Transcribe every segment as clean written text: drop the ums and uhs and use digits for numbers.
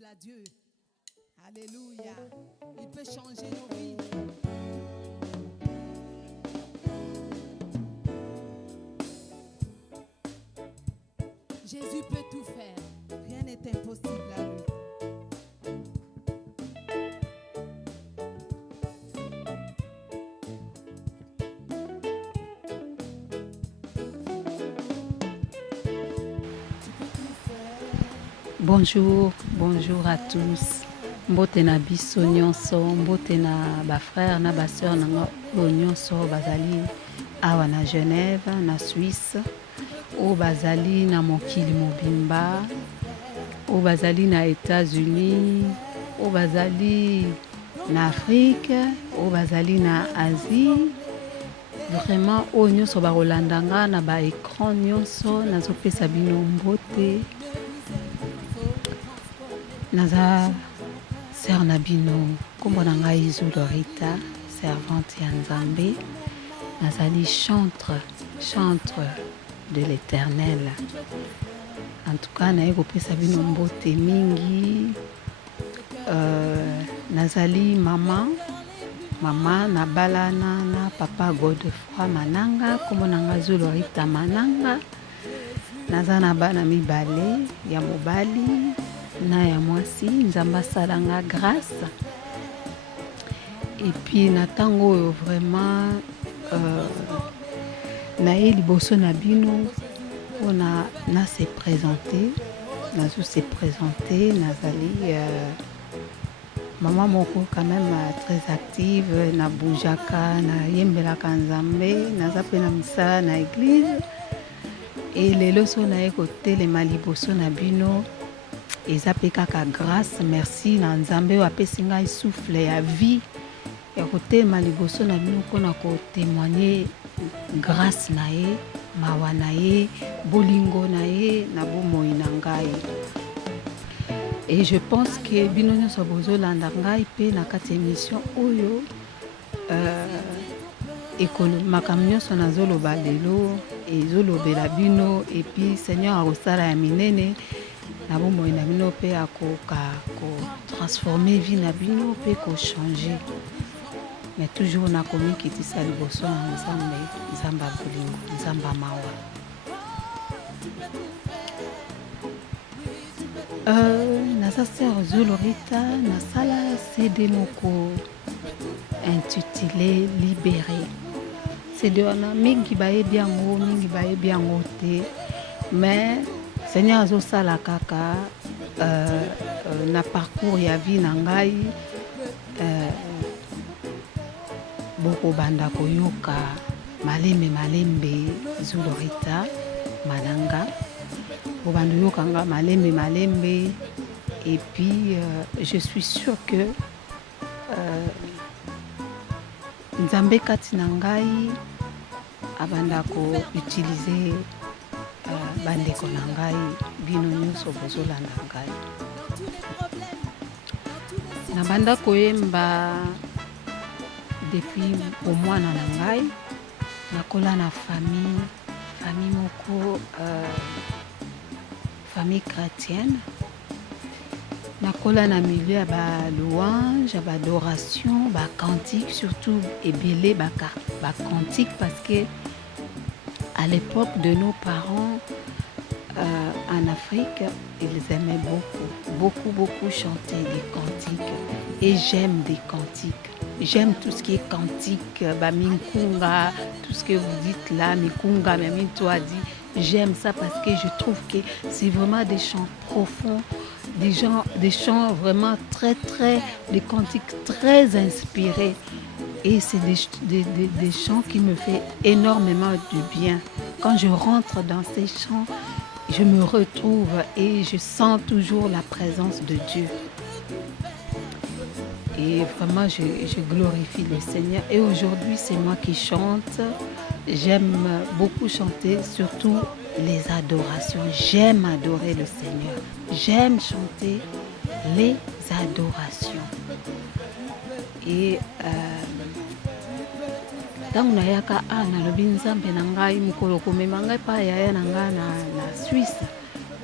impossible à Dieu. Alléluia. Il peut changer nos vies. Jésus peut tout faire. Rien n'est impossible à lui. Bonjour, bonjour à tous. Mbote na biso nyonso, mbote na ba frère na ba sœur na nyonso bazali awa na Genève, na Suisse, o bazali na mokili mobimba, o bazali na États-Unis, o bazali na Afrique, o bazali na Asie. Vraiment o nyonso ba rolandanga na ba écran nyonso nazopesa bino mbote. Naza sœur Nabino, kombo na ngai Zulorita, servante ya Nzambe. Nazali chantre de l'Éternel. En tout cas, naye kopesa bino mbote mingi. Nazali mama nabalana na papa Godefroy Mananga, kombo na ngai Zulorita Mananga. Naza na bana mibale ya mobali na ya mwasi, Nzambe asalanga grâce. Et puis na tango oyo vraiment naye liboso na bino mpona na se présenter, nazo se présenter. Nazali maman moko quand même très active, na boujaka, na yembelaka Nzambe, naza pe na misala na église. Et lelo so naye kotelema liboso na bino eza pe kaka grâce, merci na Nzambe oyo apesi ngai souffle ya vie ya kotelema liboso na bino mpona kotémoigner grâce na ye, mawa na ye, bolingo na ye na bomoi na ngai. Et je pense que bino nyonso bozolanda ngai pe na kati émission oyo makambo nyonso nazoloba lelo ezolobela bino. Et puis Seigneur akosala ya minene na bomoi na bino mpe akoka kotransforme vie na bino mpe kochanger. Mais toujours nakomikitisa liboso na Nzambe, Nzambe ya bolingo, Nzambe ya mawa. Naza sœur Zulorita, nasala CD moko intitulé Libéré. CD wana mingi bayebi yango te, mais Seigneur azosala kaka na parcours ya vie na ngai. Bokobanda koyoka malembe Zulorita Mananga, bokobanda yoka nga malembe. Et puis je suis sûre que Nzambe kati na ngai abanda ko utiliser bandeko na ngai, bino nyonso bozolanda ngai. Nabanda koyemba depuis omwana na ngai, nakola na famille moko famille chrétienne, nakola na milieu ya ba louange, ya ba adoration, ba cantique, surtout ebele ba cantique, parce que à l'époque de nos parents en Afrique, ils aimaient beaucoup chanter des cantiques. Et j'aime des cantiques. J'aime tout ce qui est cantique, minkunga, tout ce que vous dites là, mikunga, même toi dit. J'aime ça parce que je trouve que c'est vraiment des chants profonds, des chants vraiment des cantiques très inspirés. Et c'est des chants qui me font énormément du bien. Quand je rentre dans ces chants, je me retrouve et je sens toujours la présence de Dieu. Et vraiment, je glorifie le Seigneur. Et aujourd'hui, c'est moi qui chante. J'aime beaucoup chanter, surtout les adorations. J'aime adorer le Seigneur. J'aime chanter les adorations. Et ntango nayaka nalobi Nzambe na ngai mokolo komema ngai pa yaya na ngai na Suisse,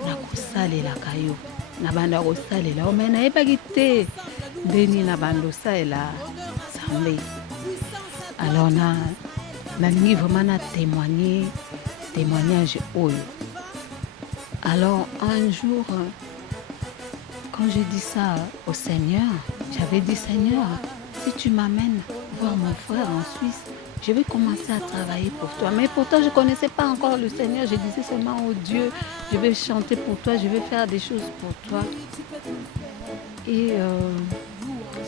nakosalelaka yo. na banda kosalela mais nayebaki te ndeni na banda osalela Nzambe. Alors nalingi vraiment na témoignage oyo. Alors un jour, quand j'ai dit ça au Seigneur, j'avais dit Seigneur, si tu m'amènes voir mon frère en Suisse, je vais commencer à travailler pour toi. Mais pourtant, je ne connaissais pas encore le Seigneur. Je disais seulement, oh Dieu, je vais chanter pour toi, je vais faire des choses pour toi. Et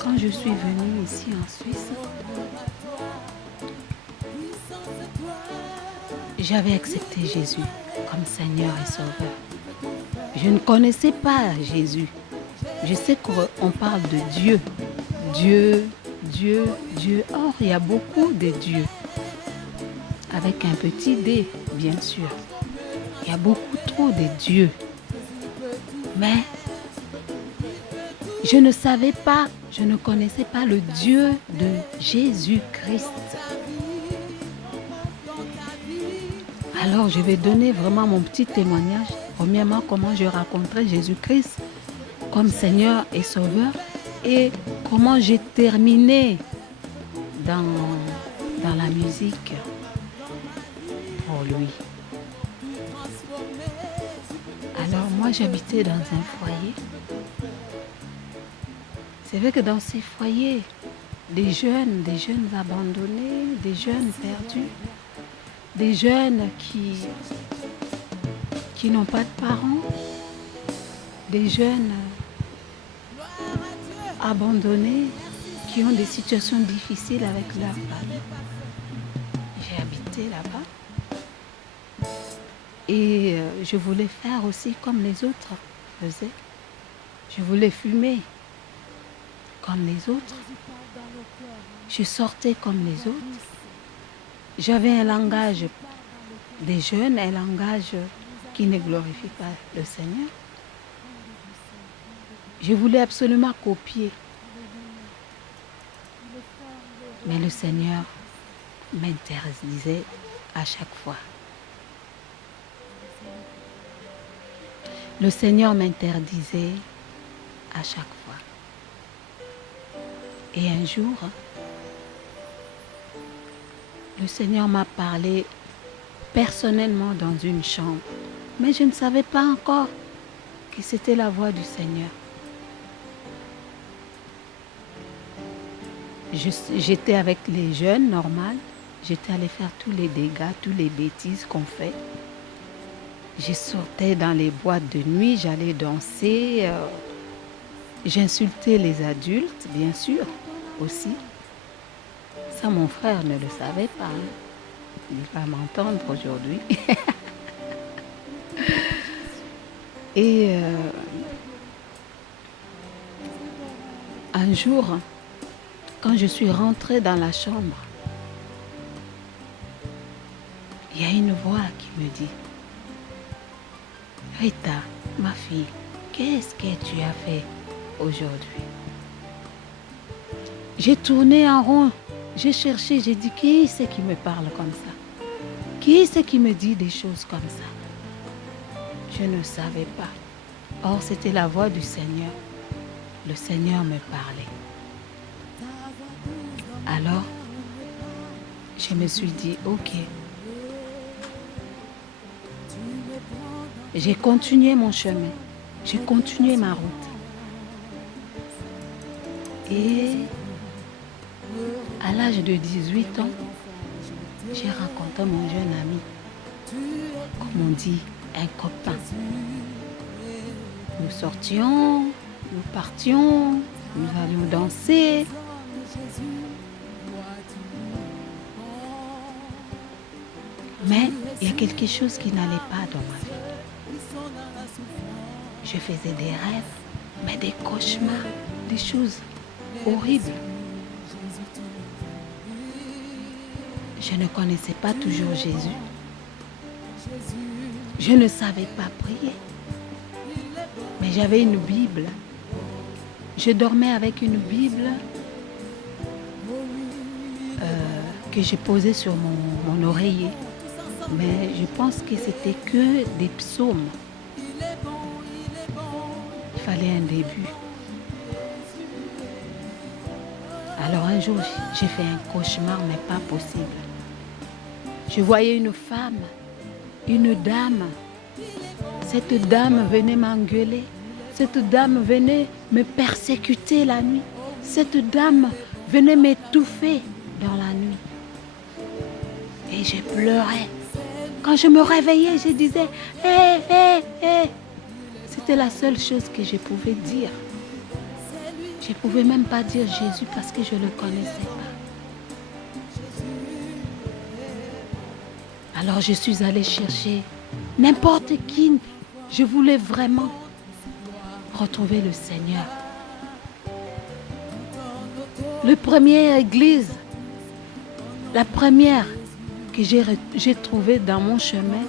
quand je suis venue ici en Suisse, j'avais accepté Jésus comme Seigneur et Sauveur. Je ne connaissais pas Jésus. Je sais qu'on parle de Dieu. Dieu, Dieu, Dieu. Or, il y a beaucoup de dieux. Avec un petit D, bien sûr. Il y a beaucoup trop de dieux. Mais je ne savais pas, je ne connaissais pas le Dieu de Jésus-Christ. Alors, je vais donner vraiment mon petit témoignage. Premièrement, comment je rencontrais Jésus-Christ comme Seigneur et Sauveur et comment j'ai terminé dans la musique pour lui. Alors, moi, j'habitais dans un foyer. C'est vrai que dans ces foyers, des jeunes abandonnés, des jeunes perdus, des jeunes qui n'ont pas de parents, des jeunes abandonnés, qui ont des situations difficiles avec leur famille. J'ai habité là-bas et je voulais faire aussi comme les autres faisaient. Je voulais fumer comme les autres. Je sortais comme les autres. J'avais un langage des jeunes, un langage qui ne glorifie pas le Seigneur. Je voulais absolument copier. Mais le Seigneur m'interdisait à chaque fois. Le Seigneur m'interdisait à chaque fois. Et un jour, le Seigneur m'a parlé personnellement dans une chambre. Mais je ne savais pas encore que c'était la voix du Seigneur. J'étais avec les jeunes, normal. J'étais allée faire tous les dégâts, toutes les bêtises qu'on fait. Je sortais dans les boîtes de nuit, j'allais danser. J'insultais les adultes, bien sûr, aussi. Ça, mon frère ne le savait pas. Il va m'entendre aujourd'hui. Et un jour, quand je suis rentrée dans la chambre, il y a une voix qui me dit « Rita, ma fille, qu'est-ce que tu as fait aujourd'hui ?» J'ai tourné en rond, j'ai cherché, j'ai dit « Qui c'est qui me parle comme ça? Qui c'est qui me dit des choses comme ça ?» Je ne savais pas. Or, c'était la voix du Seigneur. Le Seigneur me parlait. Alors, je me suis dit, ok. J'ai continué mon chemin. J'ai continué ma route. Et à l'âge de 18 ans, j'ai rencontré mon jeune ami. Comme on dit, un copain. Nous sortions, nous partions, nous allions danser. Mais il y a quelque chose qui n'allait pas dans ma vie. Je faisais des rêves, mais des cauchemars, des choses horribles. Je ne connaissais pas toujours Jésus. Je ne savais pas prier. Mais j'avais une Bible. Je dormais avec une Bible que j'ai posée sur mon oreiller. Mais je pense que c'était que des psaumes. Il fallait un début. Alors un jour, j'ai fait un cauchemar, mais pas possible. Je voyais une femme, une dame. Cette dame venait m'engueuler. Cette dame venait me persécuter la nuit. Cette dame venait m'étouffer dans la nuit. Et je pleurais. Quand je me réveillais, je disais « Hé, hé, hé !» C'était la seule chose que je pouvais dire. Je ne pouvais même pas dire Jésus parce que je ne le connaissais pas. Alors je suis allée chercher n'importe qui. Je voulais vraiment retrouver le Seigneur. La première église, la première que j'ai trouvée dans mon chemin,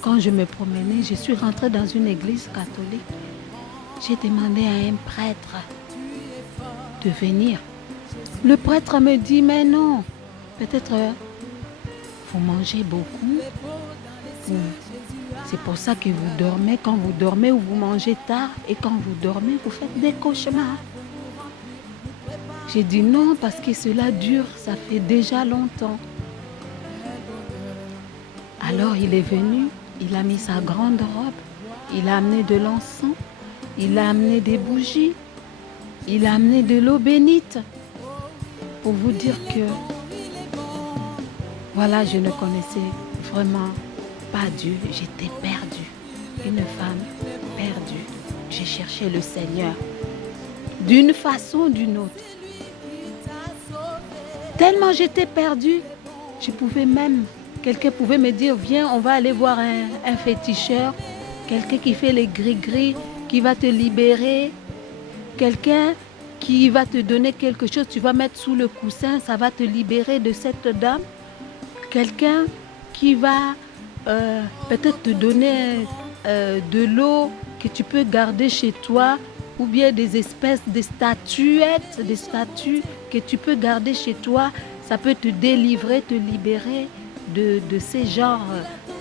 quand je me promenais, je suis rentrée dans une église catholique. J'ai demandé à un prêtre de venir. Le prêtre me dit, mais non, peut-être vous mangez beaucoup. C'est pour ça que vous dormez. Quand vous dormez ou vous mangez tard, et quand vous dormez, vous faites des cauchemars. J'ai dit non parce que cela dure, ça fait déjà longtemps. Alors il est venu, il a mis sa grande robe, il a amené de l'encens, il a amené des bougies, il a amené de l'eau bénite. Pour vous dire que, voilà, je ne connaissais vraiment pas Dieu, j'étais perdue. Une femme perdue. J'ai cherché le Seigneur d'une façon ou d'une autre. Tellement j'étais perdue, quelqu'un pouvait me dire, viens, on va aller voir un féticheur, quelqu'un qui fait les gris-gris, qui va te libérer, quelqu'un qui va te donner quelque chose, tu vas mettre sous le coussin, ça va te libérer de cette dame, quelqu'un qui va peut-être te donner de l'eau que tu peux garder chez toi, ou bien des espèces de statuettes, des statues que tu peux garder chez toi. Ça peut te délivrer, te libérer de ces genres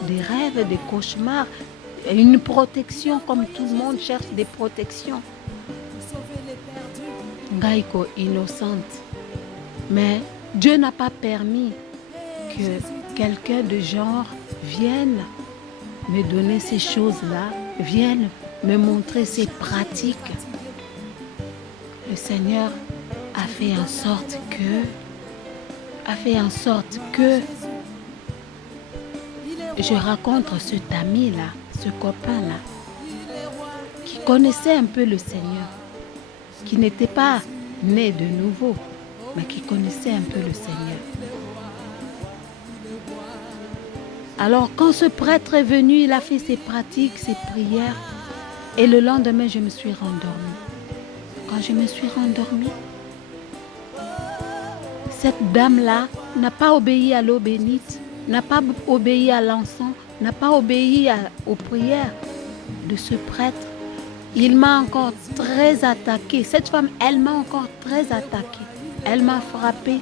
de rêves, des cauchemars. Une protection, comme tout le monde cherche des protections. Gaïko, innocente. Mais Dieu n'a pas permis que quelqu'un de genre vienne me donner ces choses-là, vienne me montrer ses pratiques. Le Seigneur a fait en sorte que je rencontre cet ami-là, ce copain-là, qui connaissait un peu le Seigneur, qui n'était pas né de nouveau, mais qui connaissait un peu le Seigneur. Alors quand ce prêtre est venu, il a fait ses pratiques, ses prières, et le lendemain, je me suis rendormie. Quand je me suis rendormie, cette dame-là n'a pas obéi à l'eau bénite, n'a pas obéi à l'encens, n'a pas obéi aux prières de ce prêtre. Il m'a encore très attaquée. Cette femme, elle m'a encore très attaquée. Elle m'a frappée.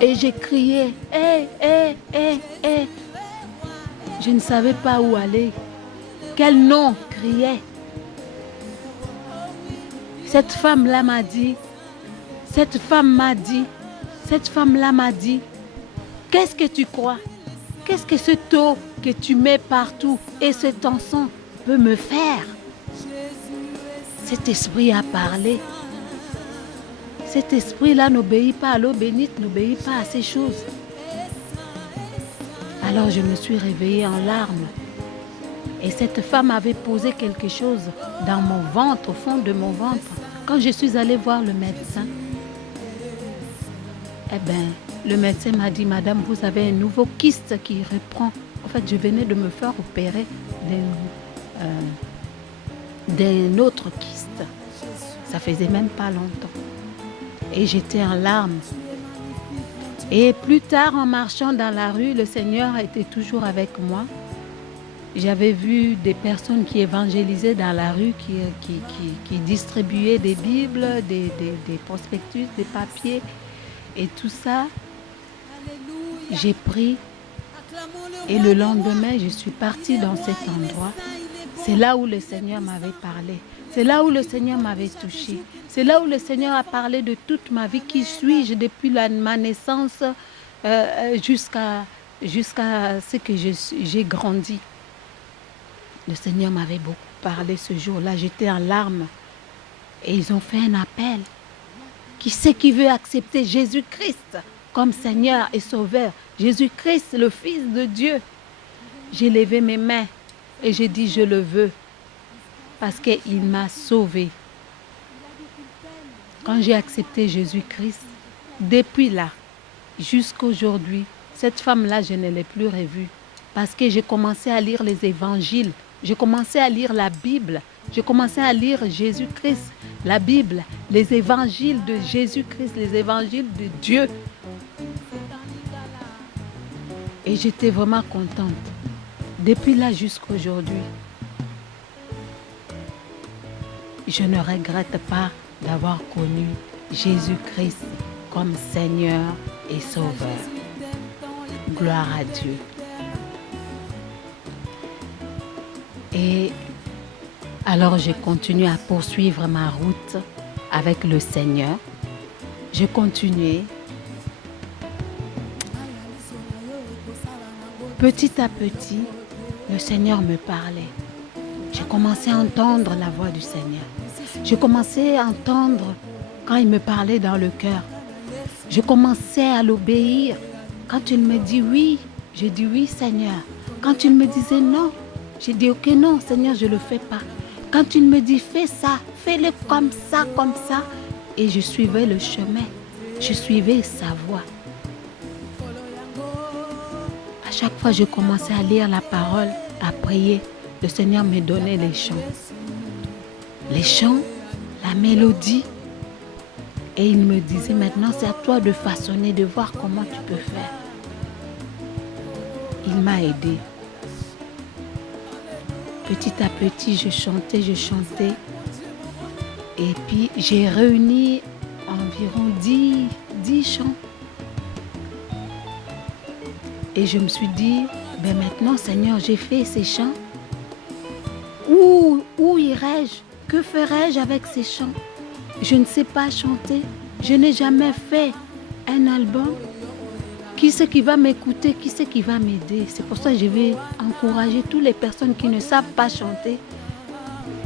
Et j'ai crié, hé, hé, hé, hé. Je ne savais pas où aller. Quel nom criait. Cette femme-là m'a dit, qu'est-ce que tu crois? Qu'est-ce que ce eau que tu mets partout et cet encens peut me faire? Cet esprit a parlé. Cet esprit-là n'obéit pas à l'eau bénite, n'obéit pas à ces choses. Alors je me suis réveillée en larmes. Et cette femme avait posé quelque chose dans mon ventre, au fond de mon ventre. Quand je suis allée voir le médecin, le médecin m'a dit, madame, vous avez un nouveau kyste qui reprend. En fait, je venais de me faire opérer d'un autre kyste. Ça faisait même pas longtemps. Et j'étais en larmes. Et plus tard, en marchant dans la rue, le Seigneur était toujours avec moi. J'avais vu des personnes qui évangélisaient dans la rue, qui distribuaient des Bibles, des prospectus, des papiers et tout ça. J'ai pris et le lendemain, je suis partie dans cet endroit. C'est là où le Seigneur m'avait parlé. C'est là où le Seigneur m'avait touché. C'est là où le Seigneur a parlé de toute ma vie. Qui suis-je depuis ma naissance jusqu'à ce que j'ai grandi. Le Seigneur m'avait beaucoup parlé ce jour-là. J'étais en larmes. Et ils ont fait un appel. Qui c'est qui veut accepter Jésus-Christ comme Seigneur et Sauveur? Jésus-Christ, le Fils de Dieu. J'ai levé mes mains et j'ai dit je le veux. Parce qu'il m'a sauvé. Quand j'ai accepté Jésus-Christ, depuis là, jusqu'à aujourd'hui, cette femme-là, je ne l'ai plus revue. Parce que j'ai commencé à lire les évangiles. J'ai commencé à lire la Bible. J'ai commencé à lire Jésus-Christ, la Bible, les évangiles de Jésus-Christ, les évangiles de Dieu. Et j'étais vraiment contente. Depuis là jusqu'à aujourd'hui, je ne regrette pas d'avoir connu Jésus-Christ comme Seigneur et Sauveur. Gloire à Dieu. Et alors j'ai continué à poursuivre ma route avec le Seigneur. J'ai continué. Petit à petit, le Seigneur me parlait. J'ai commencé à entendre la voix du Seigneur. J'ai commencé à entendre quand il me parlait dans le cœur. Je commençais à l'obéir. Quand il me dit oui, je dis oui Seigneur. Quand il me disait non, j'ai dit ok non Seigneur, je ne le fais pas. Quand il me dit fais ça, fais-le comme ça. Et je suivais le chemin. Je suivais sa voix. À chaque fois, je commençais à lire la parole, à prier. Le Seigneur me donnait les chants. Les chants, la mélodie. Et il me disait maintenant, c'est à toi de façonner, de voir comment tu peux faire. Il m'a aidé. Petit à petit, je chantais. Et puis, j'ai réuni environ 10 chants. Et je me suis dit, ben maintenant, Seigneur, j'ai fait ces chants. Où irai-je? Que ferai-je avec ces chants? Je ne sais pas chanter. Je n'ai jamais fait un album. Qui c'est qui va m'écouter? Qui c'est qui va m'aider? C'est pour ça que je vais encourager toutes les personnes qui ne savent pas chanter,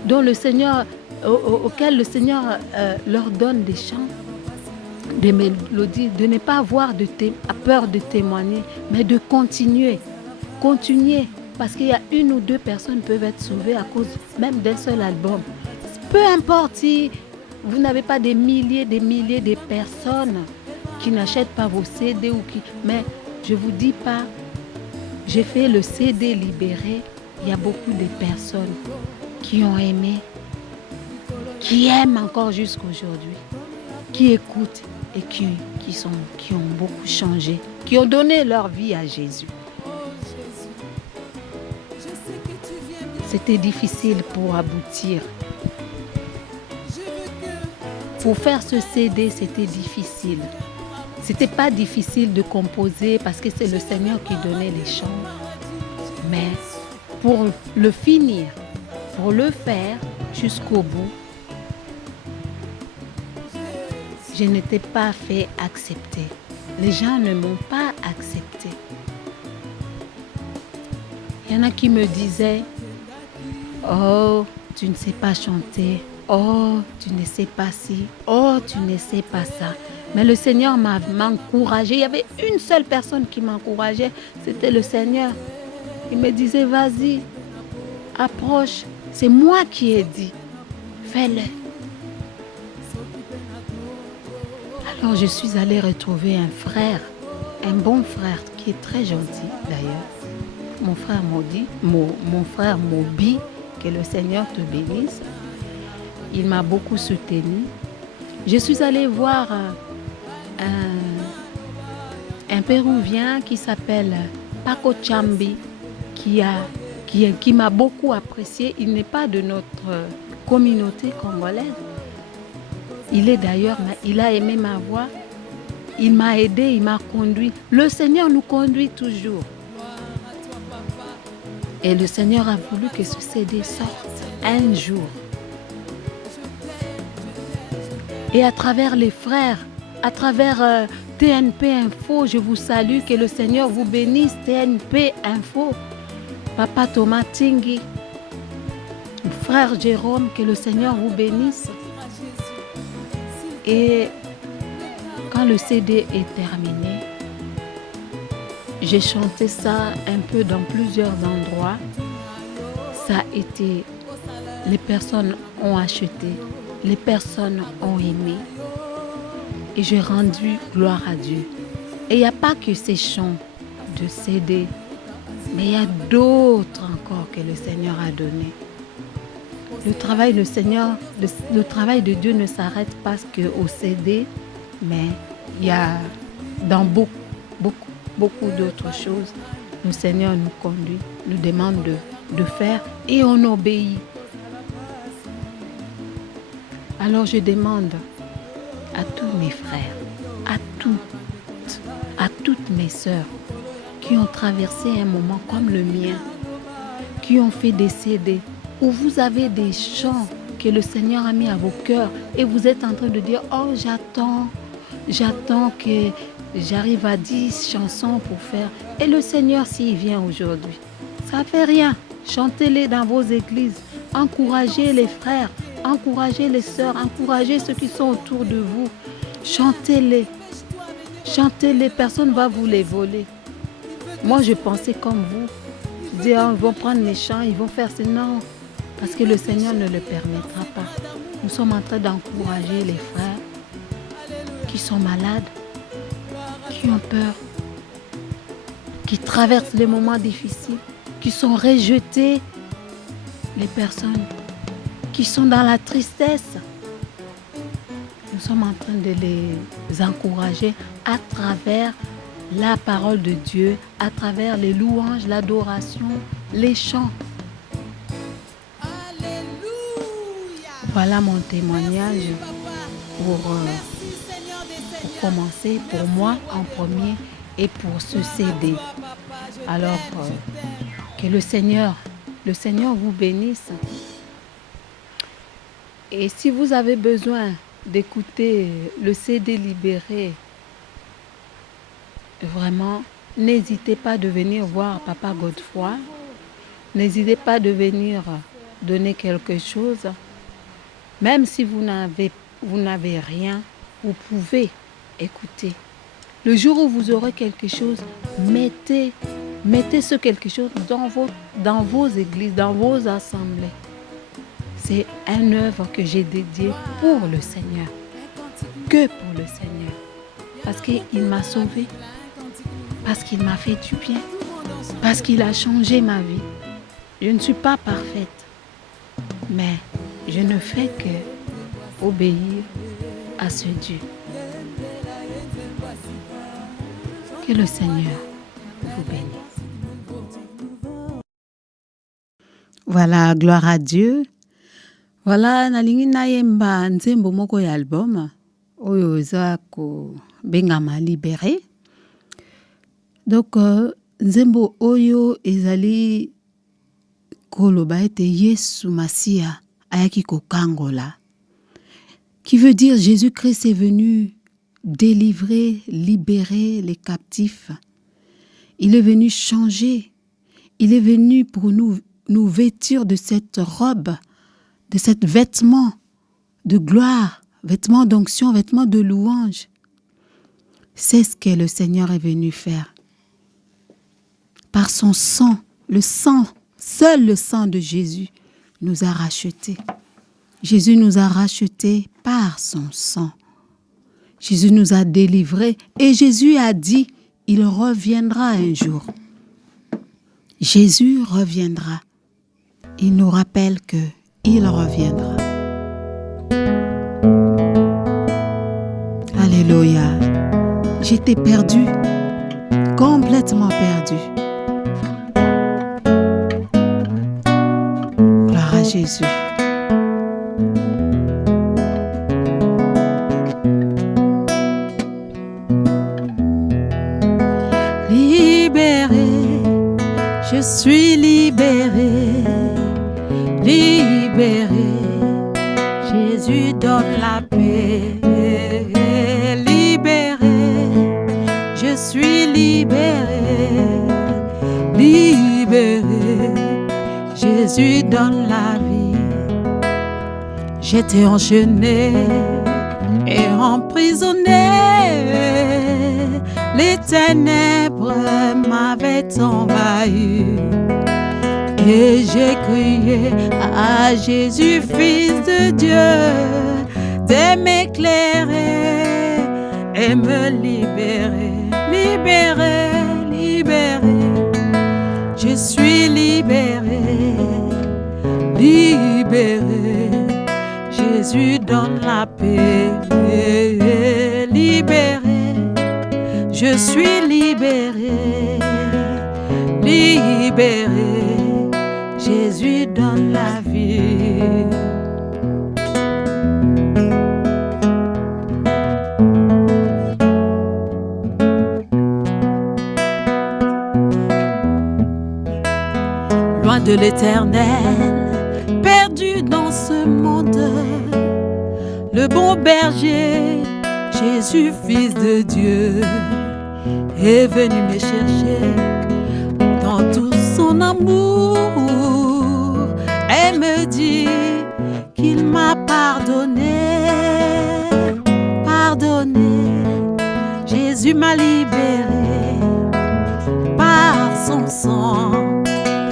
dont le Seigneur, auxquelles le Seigneur leur donne des chants, des mélodies, de ne pas avoir peur de témoigner, mais de continuer. Continuer. Parce qu'il y a une ou deux personnes qui peuvent être sauvées à cause même d'un seul album. Peu importe si vous n'avez pas des milliers de personnes qui n'achètent pas vos CD ou qui... Mais je ne vous dis pas, j'ai fait le CD libéré. Il y a beaucoup de personnes qui ont aimé, qui aiment encore jusqu'aujourd'hui, qui écoutent et qui ont beaucoup changé, qui ont donné leur vie à Jésus. C'était difficile pour aboutir. Pour faire ce CD, c'était difficile. C'était pas difficile de composer parce que c'est le Seigneur qui donnait les chants. Mais pour le finir, pour le faire jusqu'au bout, je n'étais pas fait accepter. Les gens ne m'ont pas accepté. Il y en a qui me disaient, oh, tu ne sais pas chanter. Oh, tu ne sais pas ci. Oh, tu ne sais pas ça. Mais le Seigneur m'a encouragé. Il y avait une seule personne qui m'encourageait. C'était le Seigneur. Il me disait, vas-y, approche. C'est moi qui ai dit, fais-le. Alors je suis allée retrouver un frère, un bon frère qui est très gentil d'ailleurs. Mon frère Mobi, que le Seigneur te bénisse. Il m'a beaucoup soutenu. Je suis allée voir un Péruvien qui s'appelle Paco Chambi, qui m'a beaucoup apprécié. Il n'est pas de notre communauté congolaise. Il est d'ailleurs, il a aimé ma voix. Il m'a aidé, il m'a conduit. Le Seigneur nous conduit toujours. Et le Seigneur a voulu que ce CD sorte un jour. Et à travers les frères, à travers TNP Info, je vous salue, que le Seigneur vous bénisse. TNP Info, Papa Thomas Tingui, frère Jérôme, que le Seigneur vous bénisse. Et quand le CD est terminé, j'ai chanté ça un peu dans plusieurs endroits. Ça a été, les personnes ont acheté, les personnes ont aimé. Et j'ai rendu gloire à Dieu. Et il n'y a pas que ces chants de CD, mais il y a d'autres encore que le Seigneur a donné. Le travail de Dieu ne s'arrête pas qu'au CD, mais il y a dans beaucoup d'autres choses. Le Seigneur nous conduit, nous demande de faire et on obéit. Alors je demande à tous mes frères, à toutes mes sœurs qui ont traversé un moment comme le mien, qui ont fait des CD, où vous avez des chants que le Seigneur a mis à vos cœurs et vous êtes en train de dire « Oh, j'attends que j'arrive à 10 chansons pour faire. » Et le Seigneur, s'il vient aujourd'hui, ça ne fait rien. Chantez-les dans vos églises, encouragez les frères, encouragez les sœurs, encouragez ceux qui sont autour de vous. Chantez-les, personne ne va vous les voler. Moi, je pensais comme vous. Je disais, ils vont prendre mes chants, ils vont faire ça. Non, parce que le Seigneur ne le permettra pas. Nous sommes en train d'encourager les frères qui sont malades, qui ont peur, qui traversent les moments difficiles, qui sont rejetés, les personnes qui sont dans la tristesse. Nous sommes en train de les encourager à travers la parole de Dieu, à travers les louanges, l'adoration, les chants. Voilà mon témoignage pour commencer, pour moi en premier et pour ce CD. Alors, que le Seigneur vous bénisse. Et si vous avez besoin d'écouter le CD libéré, vraiment, n'hésitez pas de venir voir Papa Godefroy. N'hésitez pas de venir donner quelque chose. Même si vous n'avez rien, vous pouvez écouter. Le jour où vous aurez quelque chose, mettez ce quelque chose dans vos églises, dans vos assemblées. C'est une œuvre que j'ai dédiée pour le Seigneur. Que pour le Seigneur. Parce qu'il m'a sauvé. Parce qu'il m'a fait du bien. Parce qu'il a changé ma vie. Je ne suis pas parfaite. Mais je ne fais que obéir à ce Dieu. Que le Seigneur vous bénisse. Voilà, gloire à Dieu. Voilà, nalingi nayemba nzembo moko ya album oyo eza ko bengama libéré. Donc nzembo oyo ezali koloba ete Yesu Masia ayaki kokangola, qui veut dire Jésus-Christ est venu délivrer, libérer les captifs. Il est venu changer. Il est venu pour nous vêtir de cette robe, de cet vêtement de gloire, vêtement d'onction, vêtement de louange. C'est ce que le Seigneur est venu faire. Par son sang, seul le sang de Jésus nous a rachetés. Jésus nous a rachetés par son sang. Jésus nous a délivrés et Jésus a dit, il reviendra un jour. Jésus reviendra. Il nous rappelle qu'il reviendra. Alléluia. J'étais perdue, complètement perdue. Gloire à Jésus. Je suis libéré, libéré. Jésus donne la paix. libéré, libéré. Jésus donne la vie. J'étais enchaîné et emprisonné. Les ténèbres m'avaient envahi. Et j'ai crié à Jésus, Fils de Dieu, de m'éclairer et me libérer. Libéré, libéré, je suis libéré, libéré. Jésus donne la paix, libéré, je suis libéré, libéré. Jésus donne la vie. Loin de l'Éternel, perdu dans ce monde, le bon berger, Jésus, Fils de Dieu, est venu me chercher dans tout son amour et me dit qu'il m'a pardonné, pardonné. Jésus m'a libéré par son sang.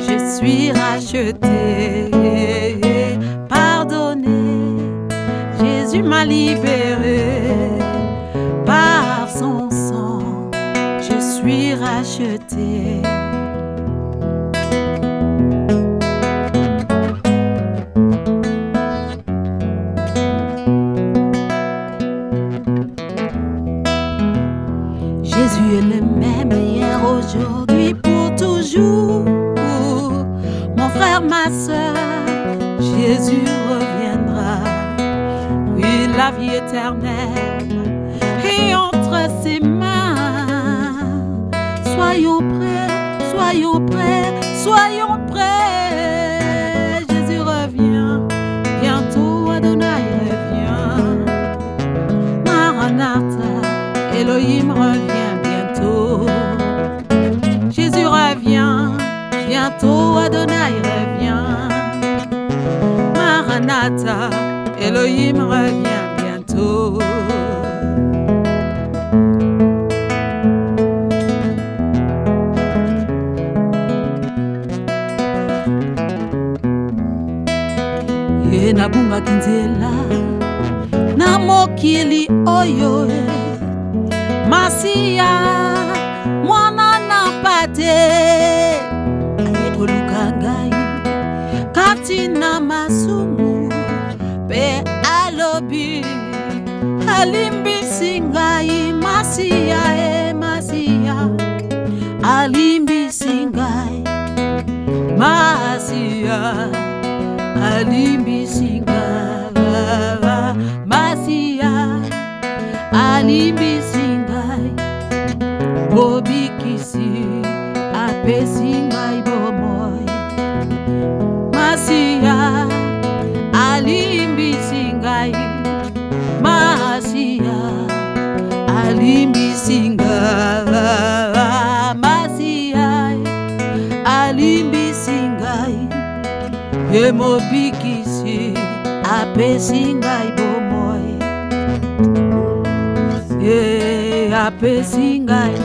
Je suis racheté, pardonné. Jésus m'a libéré par son sang. Je suis racheté. Jésus est le même hier, aujourd'hui, pour toujours. Mon frère, ma soeur, Jésus reviendra. Oui, la vie éternelle est entre ses mains. Soyons prêts, soyons prêts, soyons prêts. Jésus revient, bientôt Adonai revient. Maranatha, Elohim revient bientôt. Jésus revient, bientôt Adonai revient. Maranatha, Elohim revient bientôt. Ye nabunga kinzela na mokili oyo Masia mwana na pate ayekoluka ngai kati na masumu pe alobi alimbisi ngai. Masia Masia alimbisi ngai. Masia alimbisi ngai. Masia alimbisi ngai. Bobikisi apesi ngai bomoi. Masia alimbisi ngai. Masia alimbisi ngai. Masia alimbisi ngai. Mobikisi apesi ngai bomoi. Apesi ngai.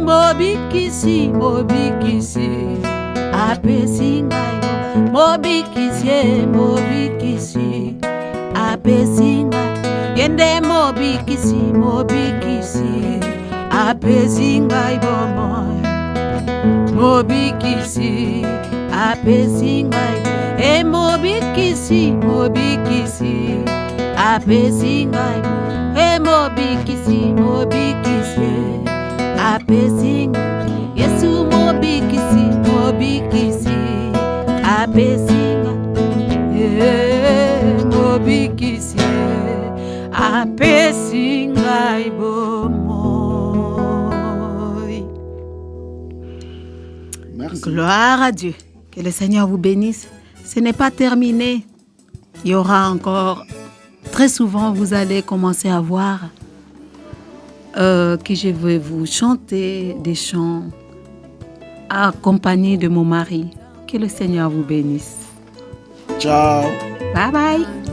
Mobikisi apesi ngai. Mobikisi mobikisi apesi ngai. Yende mobikisi apesi ngai bomoi. Mobikisi apesi ngai. Mobikisi apesi ngai. Mobikisi apesi ngai. Yesu mobikisi apesi ngai. Mobikisi apesi ngai bomoi. Merci. Gloire à Dieu. Que le Seigneur vous bénisse. Ce n'est pas terminé. Il y aura encore, très souvent, vous allez commencer à voir que je vais vous chanter des chants accompagnés de mon mari. Que le Seigneur vous bénisse. Ciao. Bye bye.